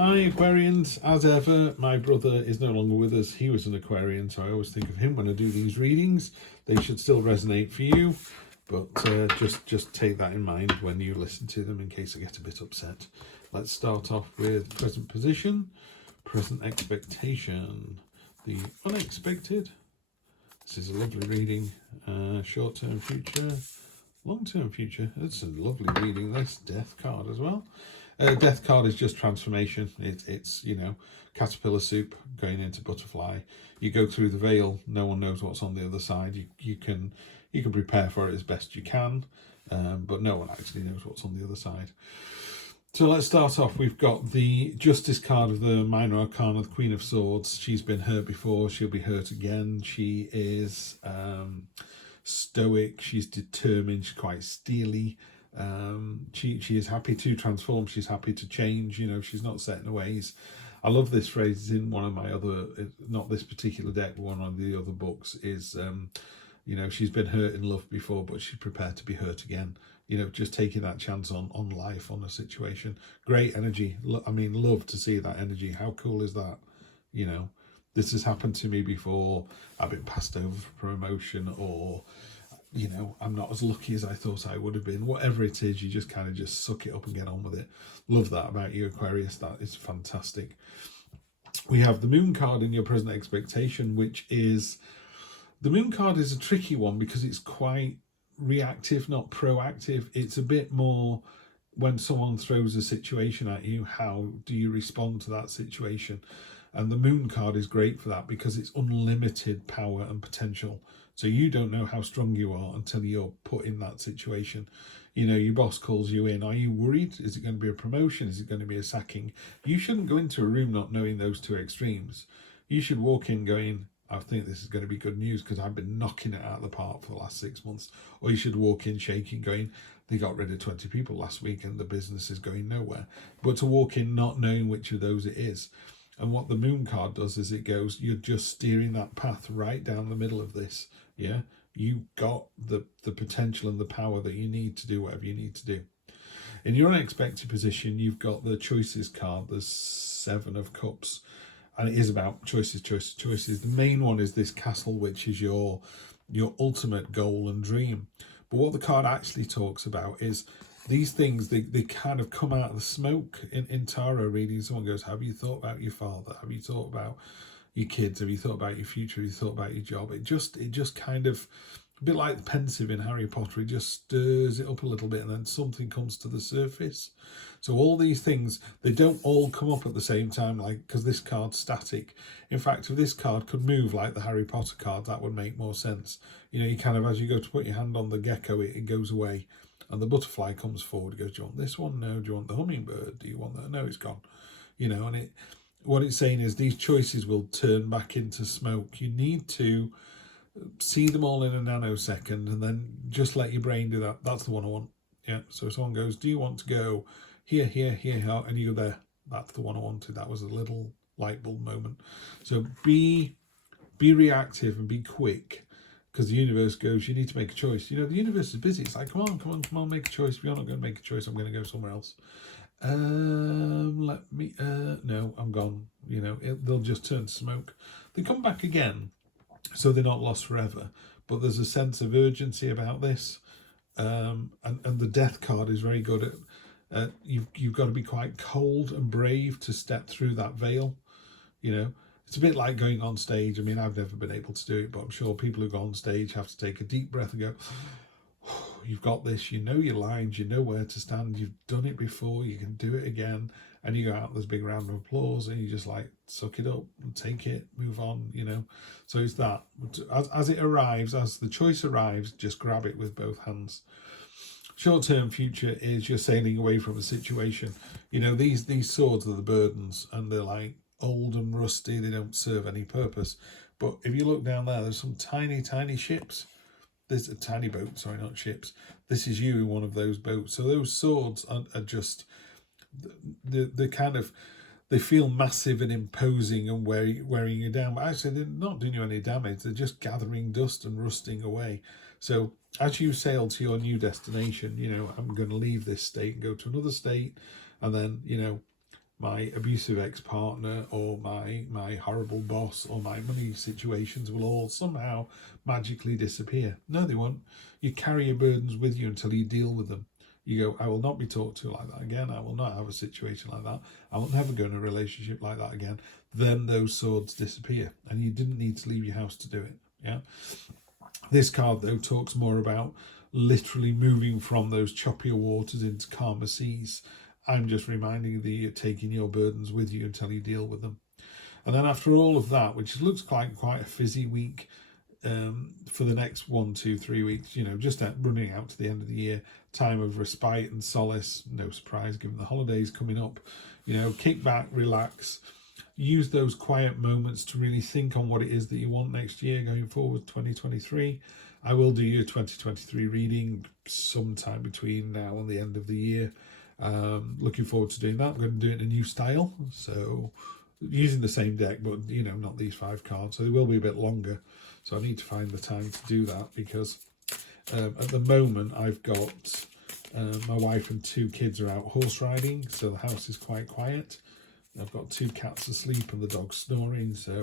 Hi Aquarians, as ever, my brother is no longer with us. He was an Aquarian, so I always think of him when I do these readings. They should still resonate for you, but just take that in mind when you listen to them in case I get a bit upset. Let's start off with present position, present expectation, the unexpected. This is a lovely reading. Short-term future, long-term future. It's a lovely reading. This death card as well. Death card is just transformation. It's caterpillar soup going into butterfly. You go through the veil. No one knows what's on the other side. You can prepare for it as best you can, but no one actually knows what's on the other side. So let's start off. We've got the Justice card of the Minor Arcana, the Queen of Swords. She's been hurt before. She'll be hurt again. She is stoic. She's determined. She's quite steely. She is happy to transform. She's happy to change. She's not set in her ways. I love this phrase. It's in one of my other, not this particular deck, but one of the other books is, she's been hurt in love before, but she's prepared to be hurt again. Just taking that chance on life, on a situation. Great energy. Love to see that energy. How cool is that? This has happened to me before. I've been passed over for promotion, or I'm not as lucky as I thought I would have been. Whatever it is, you just kind of just suck it up and get on with it. Love that about you, Aquarius. That is fantastic. We have the Moon card in your present expectation, which is, the Moon card is a tricky one because it's quite reactive, not proactive. It's a bit more when someone throws a situation at you, how do you respond to that situation? And the Moon card is great for that because it's unlimited power and potential. So you don't know how strong you are until you're put in that situation. Your boss calls you in. Are you worried? Is it going to be a promotion? Is it going to be a sacking? You shouldn't go into a room not knowing those two extremes. You should walk in going, I think this is going to be good news because I've been knocking it out of the park for the last 6 months. Or you should walk in shaking, going, they got rid of 20 people last week and the business is going nowhere. But to walk in not knowing which of those it is. And what the Moon card does is it goes, you're just steering that path right down the middle of this. Yeah, you got the potential and the power that you need to do whatever you need to do. In your unexpected position, you've got the Choices card, the 7 of Cups. And it is about choices. The main one is this castle, which is your ultimate goal and dream. But what the card actually talks about is these things, they kind of come out of the smoke. In tarot reading, someone goes, have you thought about your father? Have you thought about your kids? Have you thought about your future? Have you thought about your job? It just kind of, a bit like the pensive in Harry Potter, it just stirs it up a little bit and then something comes to the surface. So all these things, they don't all come up at the same time, like, because this card's static. In fact, if this card could move like the Harry Potter card, that would make more sense. You kind of, as you go to put your hand on the gecko, it goes away and the butterfly comes forward. It goes, do you want this one? No. Do you want the hummingbird? Do you want that? No, it's gone. And what it's saying is these choices will turn back into smoke. You need to see them all in a nanosecond and then just let your brain do that. That's the one I want. Yeah. So someone goes, do you want to go here, and you go there? That's the one I wanted. That was a little light bulb moment. So be reactive and be quick, because the universe goes, you need to make a choice. The universe is busy. It's like, come on, make a choice. If you're not going to make a choice, I'm going to go somewhere else. No, I'm gone. They'll just turn to smoke. They come back again, so they're not lost forever. But there's a sense of urgency about this, and the Death card is very good at. You've got to be quite cold and brave to step through that veil. It's a bit like going on stage. I've never been able to do it, but I'm sure people who go on stage have to take a deep breath and go, you've got this, you know your lines, you know where to stand, you've done it before, you can do it again. And you go out, there's a big round of applause, and you just like suck it up and take it, move on, So it's that. As it arrives, as the choice arrives, just grab it with both hands. Short-term future is you're sailing away from a situation. These swords are the burdens, and they're like old and rusty. They don't serve any purpose. But if you look down there, there's some tiny, tiny ships. There's a tiny boat, sorry, not ships. This is you in one of those boats. So those swords are just, they're kind of, they feel massive and imposing and wearing you down. But actually, they're not doing you any damage. They're just gathering dust and rusting away. So as you sail to your new destination, I'm going to leave this state and go to another state. And then, my abusive ex-partner or my horrible boss or my money situations will all somehow magically disappear. No, they won't. You carry your burdens with you until you deal with them. You go, I will not be talked to like that again. I will not have a situation like that. I will never go in a relationship like that again. Then those swords disappear, and you didn't need to leave your house to do it. Yeah. This card, though, talks more about literally moving from those choppier waters into calmer seas. I'm just reminding you that you're taking your burdens with you until you deal with them. And then after all of that, which looks like quite a fizzy week for the next 1, 2, 3 weeks, you know, just running out to the end of the year, time of respite and solace, no surprise given the holidays coming up, you know, kick back, relax, use those quiet moments to really think on what it is that you want next year going forward, 2023. I will do your 2023 reading sometime between now and the end of the year. Looking forward to doing that. I'm going to do it in a new style, so using the same deck, but you know, not these 5 cards, so they will be a bit longer. So I need to find the time to do that, because at the moment I've got my wife and 2 kids are out horse riding, so the house is quite quiet. I've got 2 cats asleep and the dog's snoring, so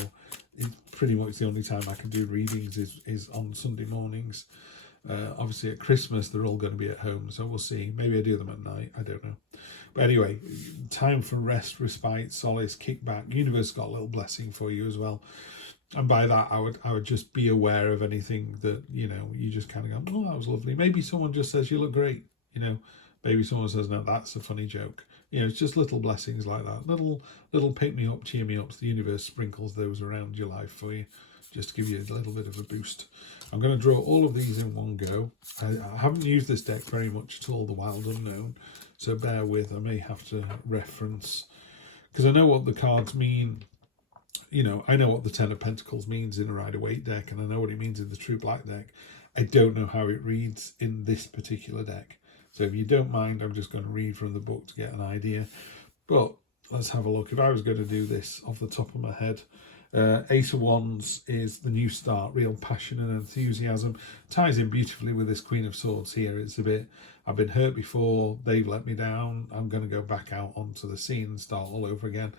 it's pretty much the only time I can do readings is on Sunday mornings. Obviously at Christmas they're all going to be at home, so we'll see. Maybe I do them at night, I don't know. But anyway, time for rest, respite, solace, kick back. The universe got a little blessing for you as well. And by that, I would just be aware of anything that, you know, you just kind of go, oh, that was lovely. Maybe someone just says you look great, you know. Maybe someone says, no, that's a funny joke. You know, it's just little blessings like that. Little pick me up, cheer me up. So the universe sprinkles those around your life for you, just to give you a little bit of a boost. I'm going to draw all of these in one go. I haven't used this deck very much at all, the Wild Unknown, so bear with. I may have to reference, because I know what the cards mean. You know, I know what the Ten of Pentacles means in a Rider-Waite deck, and I know what it means in the True Black deck. I don't know how it reads in this particular deck. So if you don't mind, I'm just going to read from the book to get an idea. But let's have a look. If I was going to do this off the top of my head, Ace of Wands is the new start, real passion and enthusiasm. Ties in beautifully with this Queen of Swords here. It's a bit, I've been hurt before, they've let me down, I'm going to go back out onto the scene and start all over again.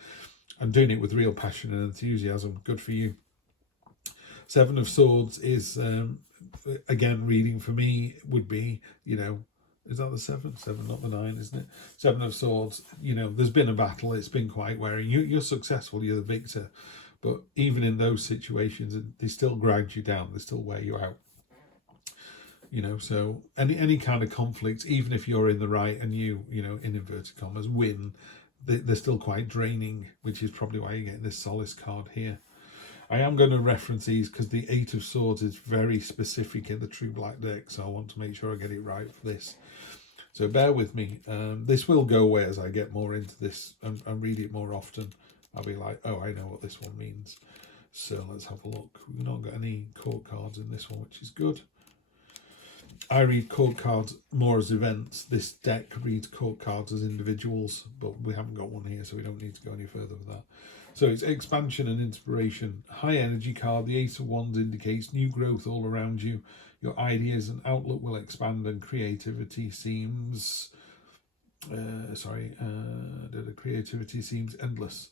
I'm doing it with real passion and enthusiasm. Good for you. 7 of Swords is, again, reading for me would be, you know, is that the 7? 7, not the 9, isn't it? 7 of Swords, you know, there's been a battle. It's been quite wearing. You're successful. You're the victor. But even in those situations, they still grind you down. They still wear you out. You know, so any kind of conflict, even if you're in the right and you know, in inverted commas, win, they're still quite draining, which is probably why you're getting this solace card here. I am going to reference these because the 8 of Swords is very specific in the True Black deck, so I want to make sure I get it right for this. So bear with me. This will go away as I get more into this and read it more often. I'll be like, oh, I know what this one means. So let's have a look. We've not got any court cards in this one, which is good. I read court cards more as events. This deck reads court cards as individuals, but we haven't got one here, so we don't need to go any further with that. So it's expansion and inspiration. High energy card. The Ace of Wands indicates new growth all around you. Your ideas and outlook will expand, and creativity seems creativity seems endless.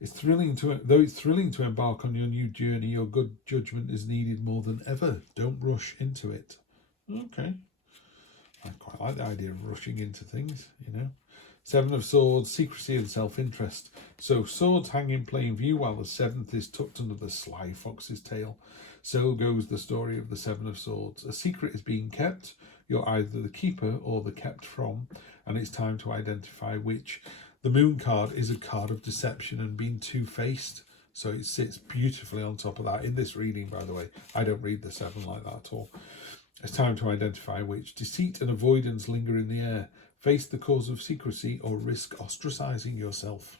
Though it's thrilling to embark on your new journey, your good judgment is needed more than ever. Don't rush into it. Okay. I quite like the idea of rushing into things, you know. 7 of Swords, secrecy and self-interest. So swords hang in plain view while the 7th is tucked under the sly fox's tail. So goes the story of the 7 of Swords. A secret is being kept. You're either the keeper or the kept from, and it's time to identify which. The Moon card is a card of deception and being two-faced, so it sits beautifully on top of that. In this reading, by the way, I don't read the 7 like that at all. It's time to identify which. Deceit and avoidance linger in the air. Face the cause of secrecy or risk ostracizing yourself.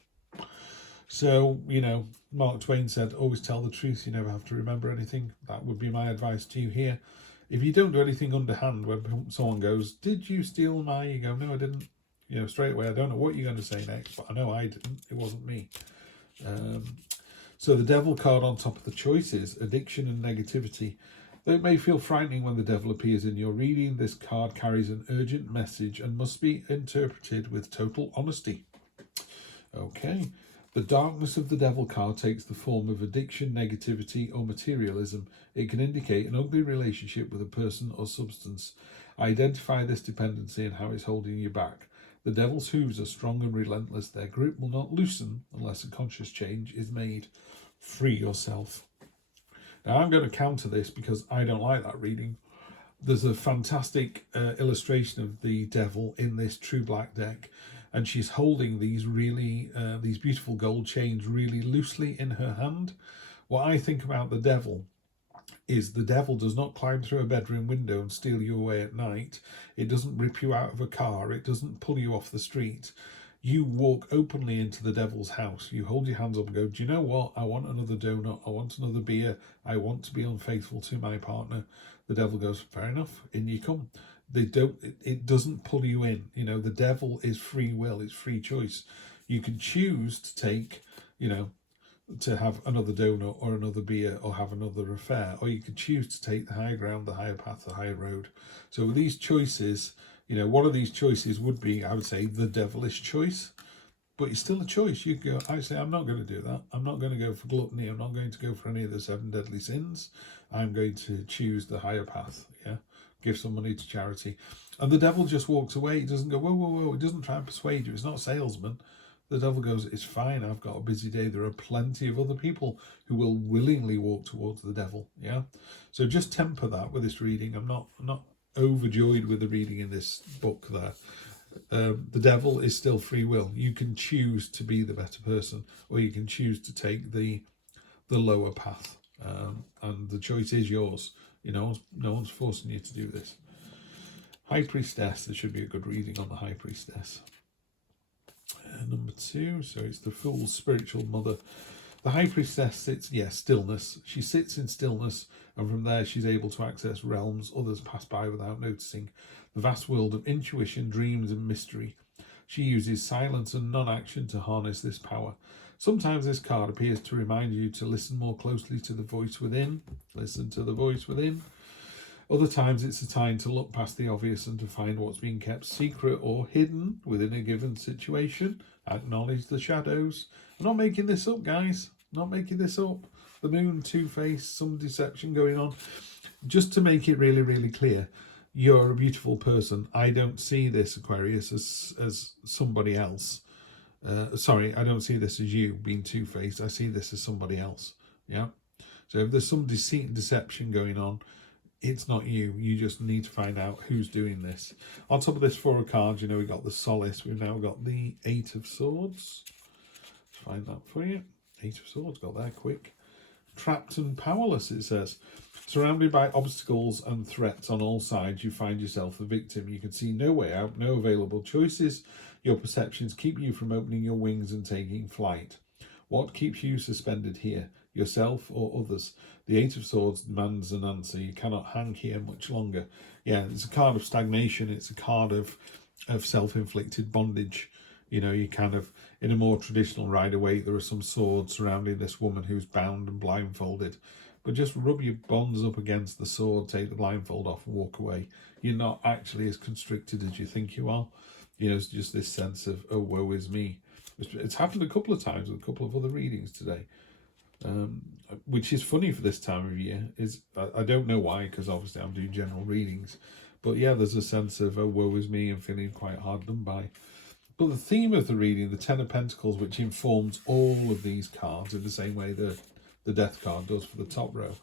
So, you know, Mark Twain said, always tell the truth. You never have to remember anything. That would be my advice to you here. If you don't do anything underhand, when someone goes, did you steal my, you go, no, I didn't. You know, straight away, I don't know what you're going to say next, but I know I didn't. It wasn't me. So the Devil card on top of the choices, addiction and negativity. Though it may feel frightening when the devil appears in your reading, this card carries an urgent message and must be interpreted with total honesty. Okay. The darkness of the devil card takes the form of addiction, negativity, or materialism. It can indicate an ugly relationship with a person or substance. Identify this dependency and how it's holding you back. The devil's hooves are strong and relentless. Their grip will not loosen unless a conscious change is made. Free yourself. Now, I'm going to counter this because I don't like that reading. There's a fantastic illustration of the devil in this True Black deck, and she's holding these really these beautiful gold chains really loosely in her hand. What I think about the devil is the devil does not climb through a bedroom window and steal you away at night. It doesn't rip you out of a car. It doesn't pull you off the street. You walk openly into the devil's house. You hold your hands up and go, do you know what? I want another donut. I want another beer. I want to be unfaithful to my partner. The devil goes, fair enough. In you come. It doesn't pull you in. You know, the devil is free will. It's free choice. You can choose to take, you know, to have another donut or another beer or have another affair, or you could choose to take the higher ground, the higher path, the higher road. So with these choices, you know, one of these choices would be, I would say, the devilish choice, but it's still a choice. You go, actually, I'm not going to do that. I'm not going to go for gluttony. I'm not going to go for any of the 7 deadly sins. I'm going to choose the higher path. Yeah, give some money to charity. And the devil just walks away. He doesn't go, whoa, whoa, whoa. He doesn't try and persuade you. It's not a salesman. The devil goes, it's fine, I've got a busy day. There are plenty of other people who will willingly walk towards the devil. Yeah. So just temper that with this reading. I'm not overjoyed with the reading in this book there. The devil is still free will. You can choose to be the better person, or you can choose to take the lower path. And the choice is yours. You know, no one's forcing you to do this. High Priestess. There should be a good reading on the High Priestess. Number 2, so it's the Fool's spiritual mother. The High Priestess sits, stillness. She sits in stillness, and from there she's able to access realms others pass by without noticing. The vast world of intuition, dreams, and mystery. She uses silence and non-action to harness this power. Sometimes this card appears to remind you to listen more closely to the voice within. Listen to the voice within. Other times it's a time to look past the obvious and to find what's being kept secret or hidden within a given situation. Acknowledge the shadows. I'm not making this up, guys. Not making this up. The moon, two-face, some deception going on. Just to make it really, really clear, you're a beautiful person. I don't see this, Aquarius, as somebody else. Sorry, I don't see this as you being two-faced. I see this as somebody else. Yeah. So if there's some deceit and deception going on, it's not you. You just need to find out who's doing this. On top of this 4 of cards, you know, we got the Solace. We've now got the 8 of Swords. Let's find that for you. 8 of Swords, got there quick. Trapped and powerless, it says. Surrounded by obstacles and threats on all sides, you find yourself the victim. You can see no way out, no available choices. Your perceptions keep you from opening your wings and taking flight. What keeps you suspended here? Yourself or others? The 8 of Swords demands an answer. You cannot hang here much longer. Yeah, it's a card of stagnation. It's a card of self-inflicted bondage. You know, you kind of, in a more traditional Rider-Waite, there are some swords surrounding this woman who's bound and blindfolded. But just rub your bonds up against the sword, take the blindfold off and walk away. You're not actually as constricted as you think you are. You know, it's just this sense of, oh, woe is me. It's happened a couple of times with a couple of other readings today. Which is funny for this time of year. I don't know why, because obviously I'm doing general readings, but yeah, there's a sense of, oh, woe is me, and feeling quite hard done by. But the theme of the reading, the 10 of Pentacles, which informs all of these cards in the same way the Death card does for the top row,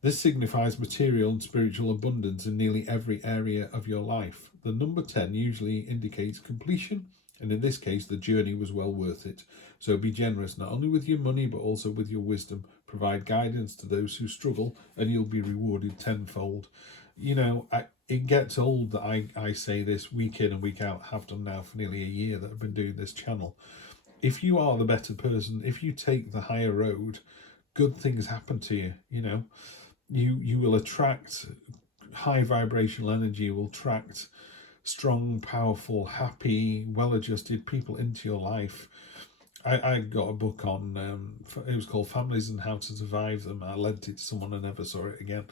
this signifies material and spiritual abundance in nearly every area of your life. The number 10 usually indicates completion, and in this case the journey was well worth it. So be generous, not only with your money, but also with your wisdom. Provide guidance to those who struggle, and you'll be rewarded tenfold. You know, it gets old that I say this week in and week out, have done now for nearly a year that I've been doing this channel. If you are the better person, if you take the higher road, good things happen to you. You know, you will attract high vibrational energy, you will attract strong, powerful, happy, well-adjusted people into your life. I got a book on, it was called Families and How to Survive Them. I lent it to someone and never saw it again.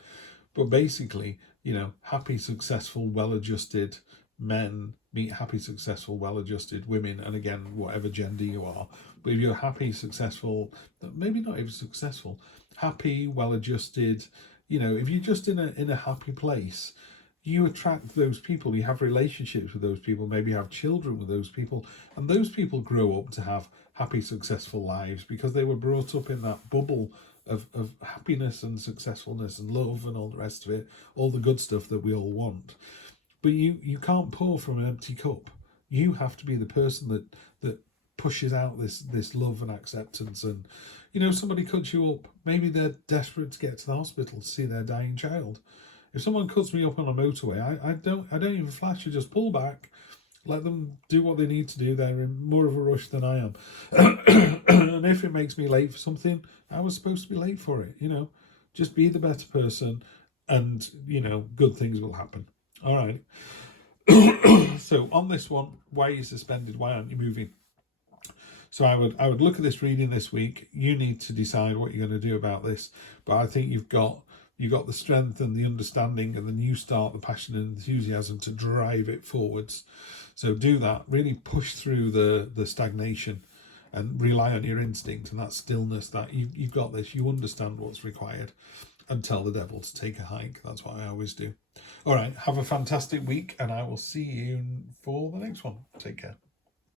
But basically, you know, happy, successful, well-adjusted men meet happy, successful, well-adjusted women, and again, whatever gender you are. But if you're happy, successful, maybe not even successful, happy, well-adjusted, you know, if you're just in a happy place, you attract those people, you have relationships with those people, maybe you have children with those people, and those people grow up to have happy, successful lives because they were brought up in that bubble of happiness and successfulness and love and all the rest of it, all the good stuff that we all want. But you can't pour from an empty cup. You have to be the person that pushes out this love and acceptance. And, you know, somebody cuts you up, maybe they're desperate to get to the hospital to see their dying child. If someone cuts me up on a motorway, I don't even flash. I just pull back, let them do what they need to do. They're in more of a rush than I am. And if it makes me late for something, I was supposed to be late for it. You know, just be the better person, and, you know, good things will happen. All right. So on this one, why are you suspended? Why aren't you moving? So I would look at this reading this week. You need to decide what you're going to do about this. But I think you've got the strength and the understanding and the new start, the passion and enthusiasm to drive it forwards. So do that. Really push through the stagnation and rely on your instinct and that stillness, that you've got this. You understand what's required, and tell the devil to take a hike. That's what I always do. All right. Have a fantastic week, and I will see you for the next one. Take care.